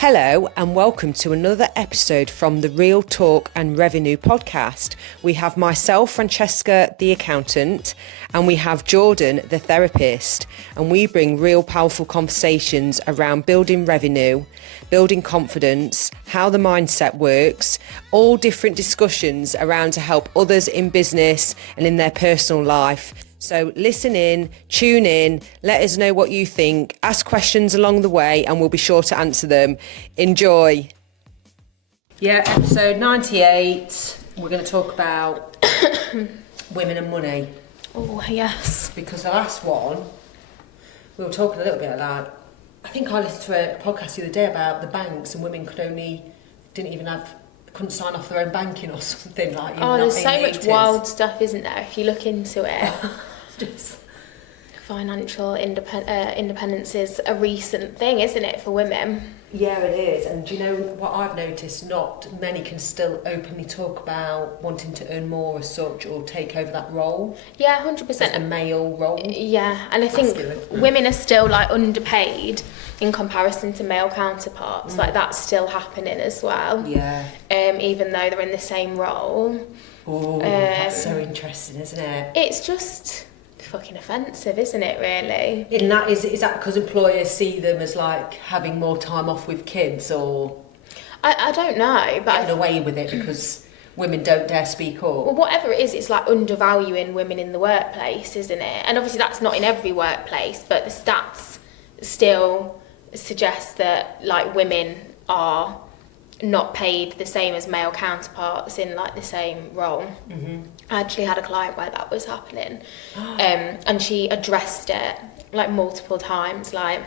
Hello and welcome to another episode from the Real Talk and Revenue podcast. We have myself, Francesca, the accountant, and we have Jordan, the therapist, and we bring real powerful conversations around building revenue, building confidence, how the mindset works, all different discussions around to help others in business and in their personal life. So listen in, tune in, let us know what you think, ask questions along the way and we'll be sure to answer them. Enjoy. Yeah, episode 98, we're going to talk about women and money. Oh, yes. Because the last one, we were talking a little bit about, I think I listened to a podcast the other day about the banks and women couldn't sign off their own banking or something like. There's so much wild stuff, isn't there? If you look into it, Just financial independence is a recent thing, isn't it, for women? Yeah, it is. And do you know what I've noticed? Not many can still openly talk about wanting to earn more as such or take over that role. Yeah, 100%. As the male role. Yeah, and I think women are still like underpaid in comparison to male counterparts. Like that's still happening as well. Yeah. Even though they're in the same role. Oh, that's so interesting, isn't it? It's just fucking offensive, isn't it, really? And that is that because employers see them as like having more time off with kids, or I don't know, but getting away with it because women don't dare speak up? Well, whatever it is, it's like undervaluing women in the workplace, isn't it? And obviously that's not in every workplace, but the stats still suggest that like women are not paid the same as male counterparts in like the same role. Mm-hmm. I actually had a client where that was happening, and she addressed it like multiple times, like,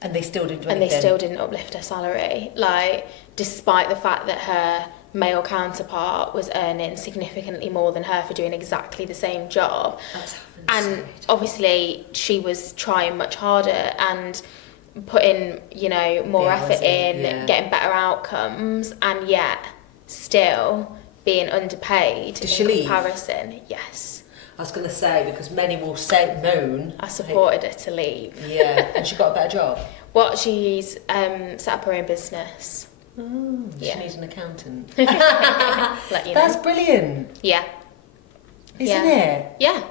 and they still didn't do and anything. They still didn't uplift her salary, like despite the fact that her male counterpart was earning significantly more than her for doing exactly the same job. And obviously she was trying much harder and putting, more effort in, getting better outcomes, and yet still being underpaid in comparison. Yes. I was going to say, because many will moan. I supported her to leave. Yeah, and she got a better job? Well, she's set up her own business. Oh, she needs an accountant. Let you know. That's brilliant. Yeah. Isn't it? Yeah.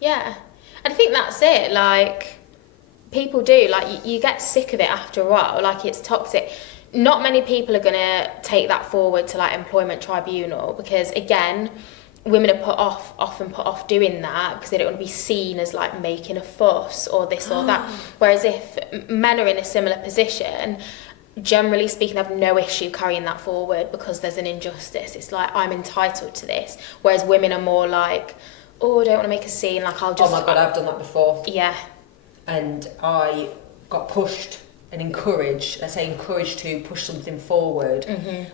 Yeah. And I think that's it, like, people do, like, you get sick of it after a while, like, it's toxic. Not many people are going to take that forward to, like, employment tribunal because, again, women are often put off doing that because they don't want to be seen as, like, making a fuss or this or that. Whereas if men are in a similar position, generally speaking, I have no issue carrying that forward because there's an injustice. It's like, I'm entitled to this. Whereas women are more like, oh, I don't want to make a scene, like, I'll just... Oh my God, I've done that before. Yeah. And I got pushed and encouraged to push something forward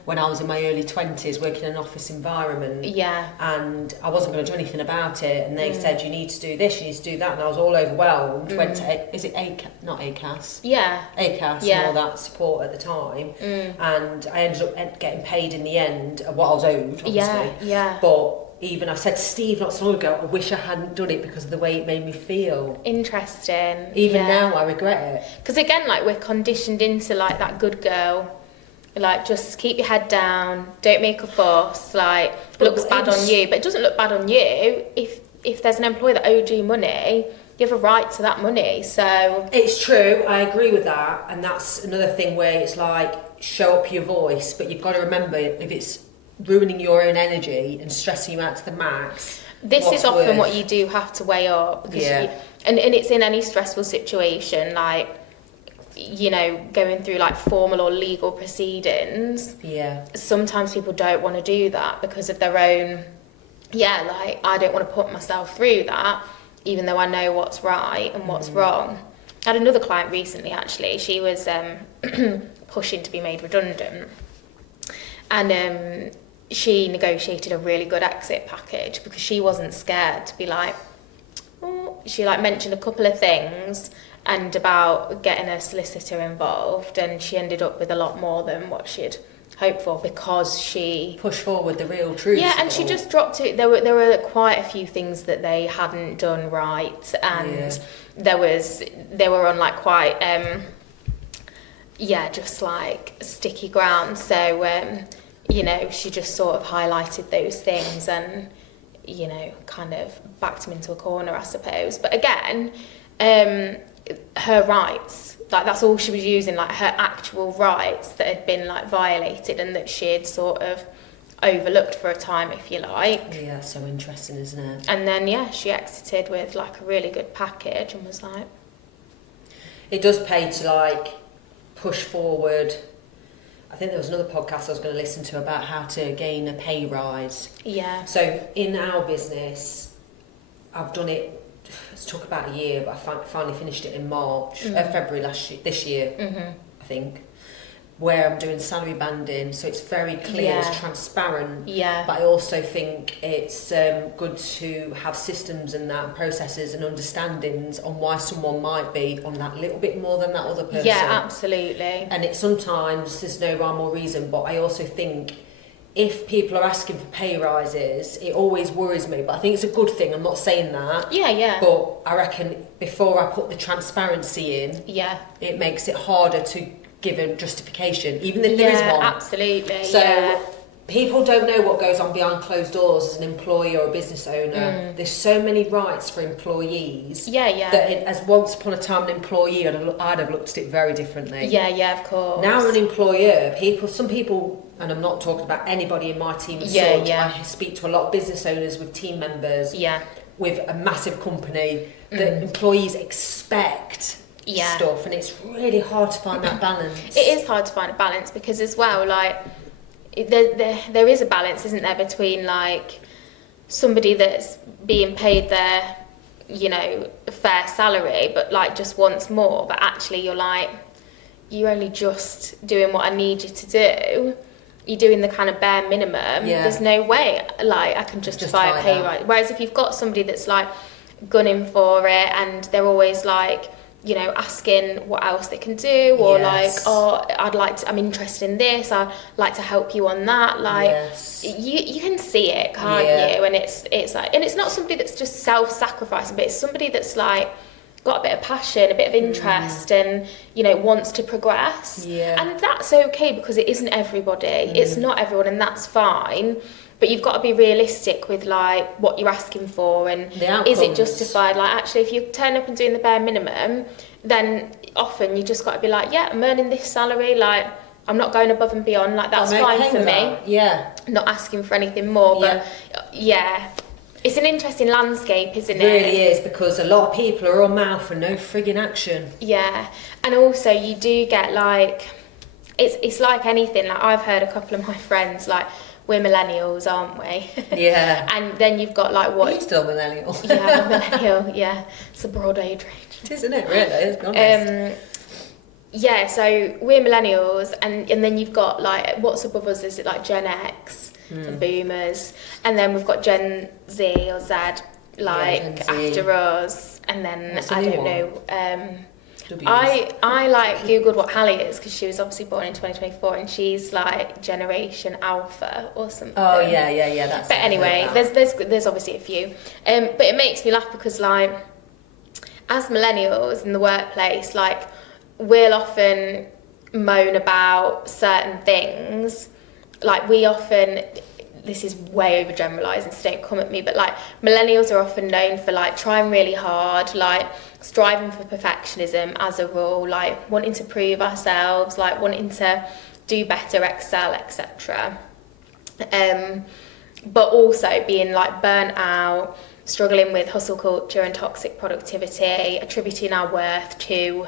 when I was in my early 20s working in an office environment. Yeah. And I wasn't going to do anything about it. And they said, you need to do this, you need to do that. And I was all overwhelmed. Went to, is it not ACAS? Yeah. ACAS and all that support at the time. And I ended up getting paid in the end of what I was owed, obviously. Yeah. But even I said to Steve not so long ago, I wish I hadn't done it because of the way it made me feel. Interesting. Even now I regret it. Because again, like, we're conditioned into like that good girl, like, just keep your head down, don't make a fuss, like, looks bad on you, but it doesn't look bad on you. If there's an employer that owed you money, you have a right to that money. So it's true, I agree with that. And that's another thing where it's like, show up your voice, but you've got to remember, if it's ruining your own energy and stressing you out to the max, this is often what you do have to weigh up, because and it's in any stressful situation, like, going through like formal or legal proceedings. Sometimes people don't want to do that because of their own, like, I don't want to put myself through that, even though I know what's right and what's wrong. I had another client recently, actually. She was pushing to be made redundant, and she negotiated a really good exit package because she wasn't scared to be like, she like mentioned a couple of things and about getting a solicitor involved, and she ended up with a lot more than what she'd hoped for because she pushed forward the real truth. Yeah, and she just dropped it. There were quite a few things that they hadn't done right, and they were on like quite just like sticky ground. So, you know, she just sort of highlighted those things and, you know, kind of backed him into a corner, I suppose. But again, her rights, like that's all she was using, like her actual rights that had been like violated and that she had sort of overlooked for a time, if you like. Yeah, so interesting, isn't it? And then, yeah, she exited with like a really good package and was like... It does pay to like push forward. I think there was another podcast I was going to listen to about how to gain a pay rise. Yeah. So in our business, I've done it, it took about a year, but I finally finished it in February this year, I think, where I'm doing salary banding, so it's very clear, it's transparent. Yeah. But I also think it's good to have systems and that, and processes and understandings on why someone might be on that little bit more than that other person. Yeah, absolutely. And it sometimes there's no rhyme or reason, but I also think if people are asking for pay rises, it always worries me. But I think it's a good thing. I'm not saying that. Yeah, yeah. But I reckon before I put the transparency in, it makes it harder to give a justification, even if there is one. Absolutely. So people don't know what goes on behind closed doors as an employee or a business owner. There's so many rights for employees. That as once upon a time an employee, I'd have looked at it very differently. Yeah, of course. Now I'm an employer. Some people, and I'm not talking about anybody in my team as such. I speak to a lot of business owners with team members. With a massive company that employees expect. Stuff, and it's really hard to find that balance. It is hard to find a balance because as well, like there is a balance, isn't there, between like somebody that's being paid their, you know, fair salary, but like just wants more, but actually you're like, you're only just doing what I need you to do. You're doing the kind of bare minimum. There's no way like I can justify a pay rise. Whereas if you've got somebody that's like gunning for it and they're always like, you know, asking what else they can do, or like, oh, I'm interested in this, I'd like to help you on that. Like, you can see it, can't you? And it's like, and it's not somebody that's just self-sacrificing, but it's somebody that's like got a bit of passion, a bit of interest, and you know, wants to progress. And that's okay because it isn't everybody. It's not everyone, and that's fine. But you've got to be realistic with like what you're asking for, and is it justified? Like actually, if you turn up and doing the bare minimum, then often you just got to be like, yeah, I'm earning this salary. Like I'm not going above and beyond. Like that's fine for me. Not asking for anything more. But it's an interesting landscape, isn't it? It really is, because a lot of people are all mouth and no frigging action. Yeah, and also you do get like, it's like anything. Like I've heard a couple of my friends like, we're millennials, aren't we? And then you've got like what? Are you still millennial? I'm a millennial, it's a broad age range. It is, isn't it, really? Let's be honest. So we're millennials, and then you've got like, what's above us? Is it like Gen X and Boomers? And then we've got Gen Z or Z, like after us. And then, I don't know, I like googled what Hallie is because she was obviously born in 2024 and she's like Generation Alpha or something. Oh yeah. That's. But anyway, there's obviously a few, but it makes me laugh because like as millennials in the workplace, like we'll often moan about certain things. Like we often, this is way overgeneralising, so don't come at me, but like millennials are often known for like trying really hard, like striving for perfectionism as a rule, like wanting to prove ourselves, like wanting to do better, excel, etc. But also being like burnt out, struggling with hustle culture and toxic productivity, attributing our worth to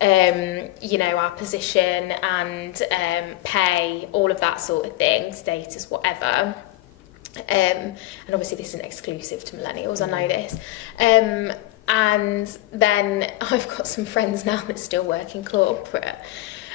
our position and pay, all of that sort of thing, status, whatever. And obviously this isn't exclusive to millennials, I know this. And then I've got some friends now that still work in corporate.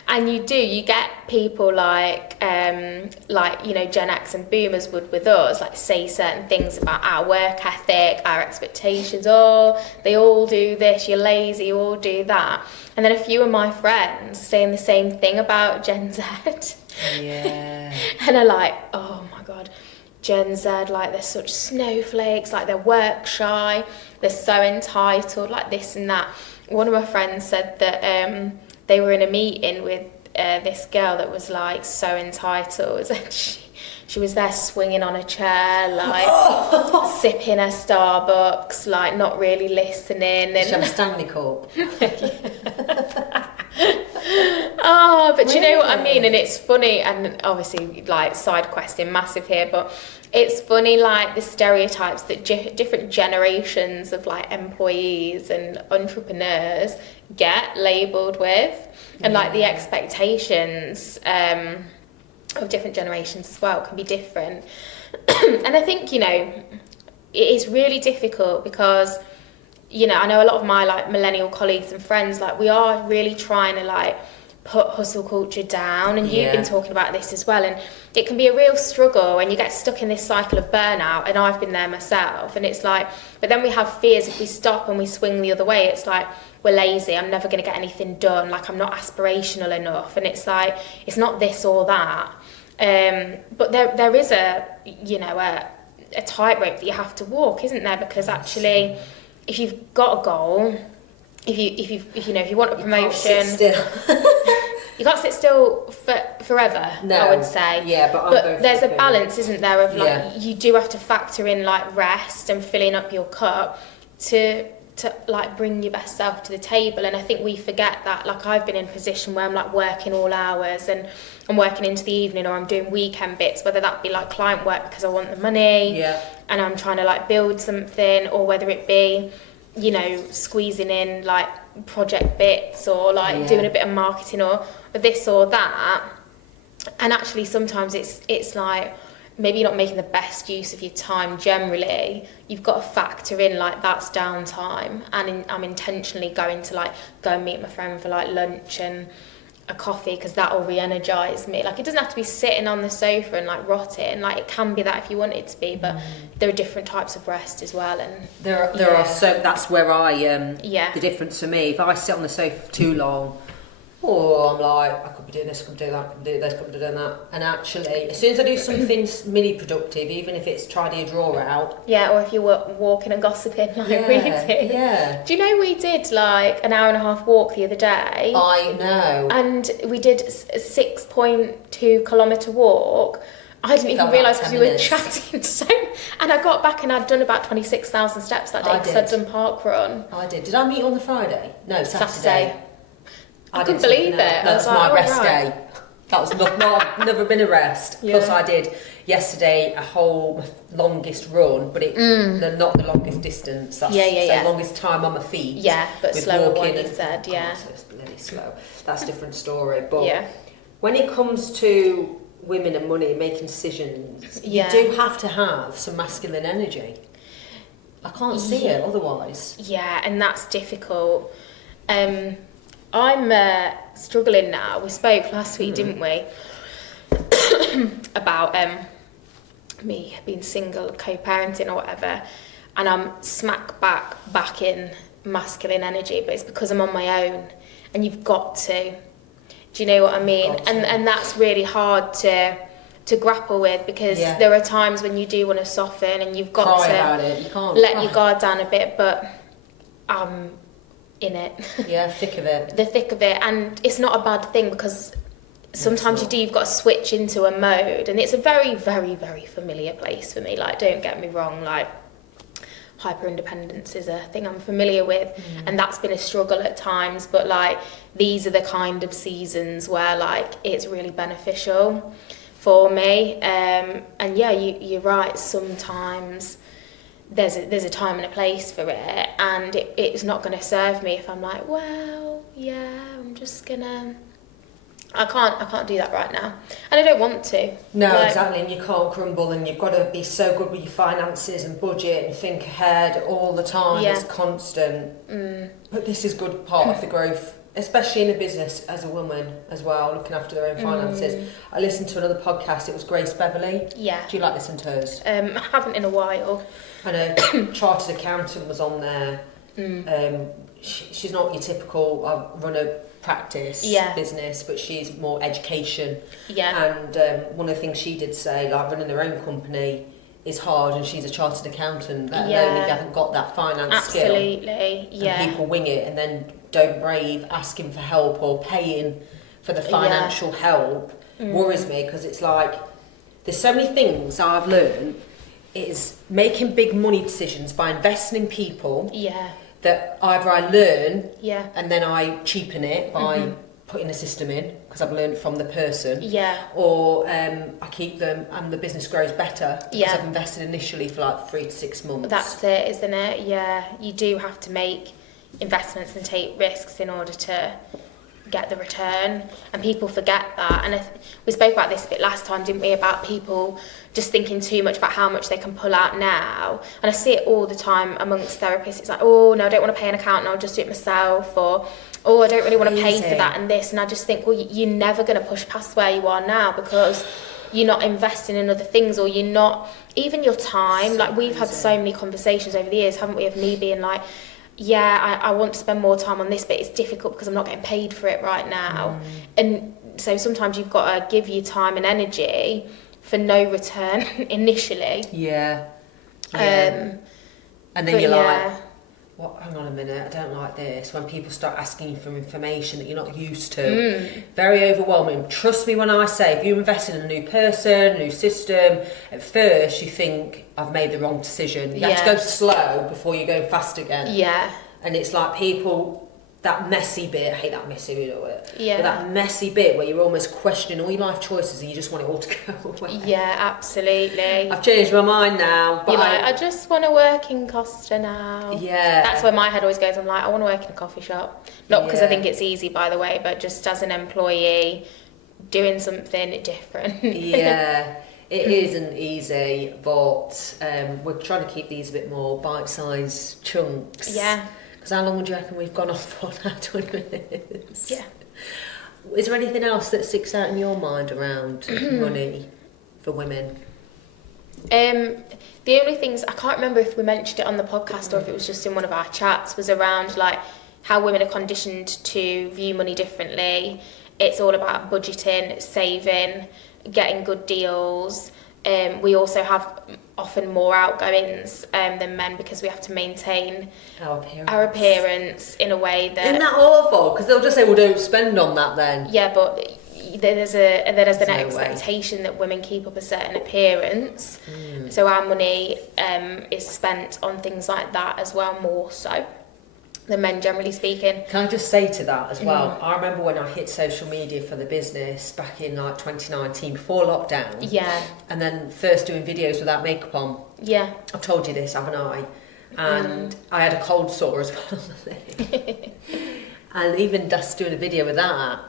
And you get people like Gen X and Boomers would with us, like say certain things about our work ethic, our expectations. Oh, they all do this, you're lazy, you all do that. And then a few of my friends saying the same thing about Gen Z. Yeah. And they're like, oh my God, Gen Z, like they're such snowflakes, like they're work shy, they're so entitled, like this and that. One of my friends said that they were in a meeting with this girl that was like so entitled, and she was there swinging on a chair, like sipping her Starbucks, like not really listening. And she had a Stanley Cup. Oh, but really? Do you know what I mean? And it's funny, and obviously like side questing massive here, but it's funny, like the stereotypes that different generations of like employees and entrepreneurs get labelled with, and like the expectations of different generations as well can be different. And I think, you know, it is really difficult because, you know, I know a lot of my like millennial colleagues and friends, like we are really trying to like put hustle culture down, and you've been talking about this as well, and it can be a real struggle and you get stuck in this cycle of burnout, and I've been there myself, and it's like, but then we have fears if we stop and we swing the other way, it's like we're lazy, I'm never going to get anything done, like I'm not aspirational enough, and it's like it's not this or that, but there is a, you know, a tightrope that you have to walk, isn't there? Because actually if you've got a goal, if you want a promotion, you can't sit still forever. No, I would say. Yeah, but there's a balance, isn't there? Of like you do have to factor in like rest and filling up your cup to like bring your best self to the table. And I think we forget that. Like I've been in a position where I'm like working all hours and I'm working into the evening, or I'm doing weekend bits, whether that be like client work because I want the money, and I'm trying to like build something, or whether it be, you know, squeezing in like project bits, or like doing a bit of marketing, or this or that. And actually sometimes it's like maybe you're not making the best use of your time generally. You've got to factor in like that's downtime, and I'm intentionally going to like go and meet my friend for like lunch and a coffee, because that will re-energize me. Like it doesn't have to be sitting on the sofa and like rotting, like it can be that if you want it to be, but there are different types of rest as well. And there are, so that's where I the difference for me, if I sit on the sofa for too long, I'm like, I could be doing this, I could do that, I could do this, I could be doing that. And actually, as soon as I do something mini productive, even if it's tidy a drawer out. Yeah, or if you were walking and gossiping like we did. Yeah. Do you know we did like an hour and a half walk the other day? I know. And we did a 6.2 kilometre walk. I didn't even realise because we were chatting so... And I got back and I'd done about 26,000 steps that day because I'd done parkrun. I did. Did I meet you on the Friday? No, Saturday. I couldn't believe it. That's my rest day. That was never been a rest. Yeah. Plus I did yesterday a whole longest run, but not the longest distance. That's longest time on my feet. Yeah, but slower one you said, So it's bloody slow. That's a different story. But when it comes to women and money and making decisions, you do have to have some masculine energy. I can't see it otherwise. Yeah, and that's difficult. I'm struggling now. We spoke last week, didn't we, about me being single, co-parenting or whatever, and I'm smack back in masculine energy, but it's because I'm on my own, and you've got to. Do you know what I mean? And that's really hard to grapple with, because there are times when you do want to soften and you've got cry to about it. You can't let your guard down a bit, but in it. Thick of it. The thick of it, and it's not a bad thing, because sometimes you've got to switch into a mode, and it's a very, very, very familiar place for me. Like, don't get me wrong, like hyper independence is a thing I'm familiar with, and that's been a struggle at times, but like these are the kind of seasons where like it's really beneficial for me. And you're right, sometimes there's a time and a place for it, and it's not going to serve me if I'm like, well, I'm just gonna. I can't do that right now, and I don't want to. No, exactly, and you can't crumble, and you've got to be so good with your finances and budget and think ahead all the time. It's constant. But this is good part of the growth, especially in a business as a woman as well, looking after their own finances. I listened to another podcast. It was Grace Beverley. Yeah. Do you like listening to hers? I haven't in a while. And a chartered accountant was on there. She's not your typical run a practice business, but she's more education. And one of the things she did say, like running their own company is hard, and she's a chartered accountant, let alone if you haven't got that finance skill. Absolutely. And people wing it, and then don't brave asking for help or paying for the financial help worries me, because it's like there's so many things I've learned is making big money decisions by investing in people that either I learn and then I cheapen it by putting a system in because I've learned from the person, or I keep them and the business grows better because I've invested initially for like 3 to 6 months. That's it, isn't it? Yeah, you do have to make investments and take risks in order to get the return, and people forget that. And we spoke about this a bit last time, didn't we, about people just thinking too much about how much they can pull out now. And I see it all the time amongst therapists. It's like, oh no, I don't want to pay an accountant, I'll just do it myself, or oh, I don't really want to pay for that and this. And I just think, well, you're never going to push past where you are now because you're not investing in other things, or you're not, even your time. Like, we've had so many conversations over the years, haven't we, of me being like, yeah, I want to spend more time on this, but it's difficult because I'm not getting paid for it right now. And so sometimes you've got to give your time and energy for no return initially. And then you're like, what, hang on a minute, I don't like this. When people start asking you for information that you're not used to, very overwhelming. Trust me when I say, if you invest in a new person, a new system, at first you think, I've made the wrong decision. You have to go slow before you go fast again. And it's like people, that messy bit, I hate that messy bit of it, but that messy bit where you're almost questioning all your life choices and you just want it all to go away. Yeah, absolutely. I've changed my mind now. But you're like, I just want to work in Costa now. That's where my head always goes. I'm like, I want to work in a coffee shop. Not because I think it's easy, by the way, but just as an employee, doing something different. It isn't easy, but we're trying to keep these a bit more bite-sized chunks. Because how long would you reckon we've gone off for now? 20 minutes? Is there anything else that sticks out in your mind around money for women? The only things, I can't remember if we mentioned it on the podcast or if it was just in one of our chats, was around like how women are conditioned to view money differently. It's all about budgeting, saving, getting good deals. We also have often more outgoings than men because we have to maintain our appearance in a way that... Isn't that awful? Because they'll just say, well, don't spend on that then. Yeah, but there's an expectation that women keep up a certain appearance. So our money is spent on things like that as well, more so than men, generally speaking. Can I just say to that as well, I remember when I hit social media for the business back in like 2019, before lockdown, and then first doing videos without makeup on. I've told you this, haven't I? And I had a cold sore as well on the leg. And even just doing a video with that.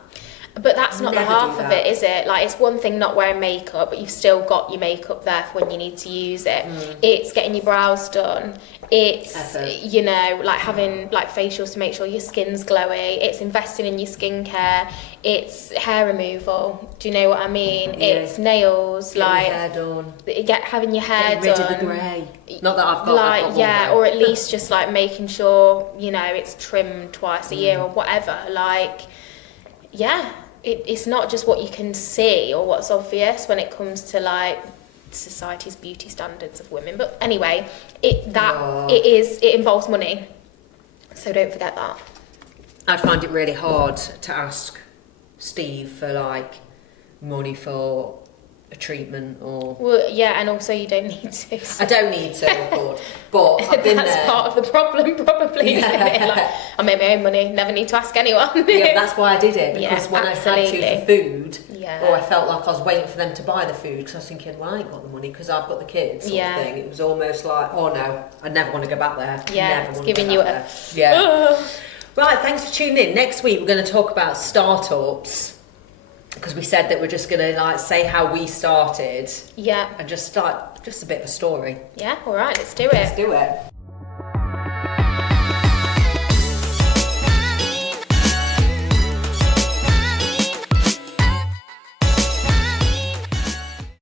But that's not the half of it, is it? Like, it's one thing not wearing makeup, but you've still got your makeup there for when you need to use it. It's getting your brows done. It's, you know, like having like facials to make sure your skin's glowy. It's investing in your skincare. It's hair removal. Do you know what I mean? It's nails. Like, your hair done. Having your hair Get rid done. of the grey. Not that I've got. Like, or at least just like making sure, you know, it's trimmed twice a year or whatever. Like, it's not just what you can see or what's obvious when it comes to like society's beauty standards of women. But anyway, it involves money, so don't forget that. I'd find it really hard to ask Steve for like money for a treatment or... Well, and also you don't need to. So. I don't need to, of course, but I've been that's part of the problem, probably, isn't it? Like, I make my own money, never need to ask anyone. That's why I did it, because when absolutely. I had to for food, or I felt like I was waiting for them to buy the food, because I was thinking, well, I ain't got the money because I've got the kids, sort of thing. It was almost like, oh no, I never want to go back there. It's giving you a... Right, thanks for tuning in. Next week we're going to talk about startups. Because we said that we're just going to like say how we started. And just a bit of a story. All right, let's do it. Let's do it.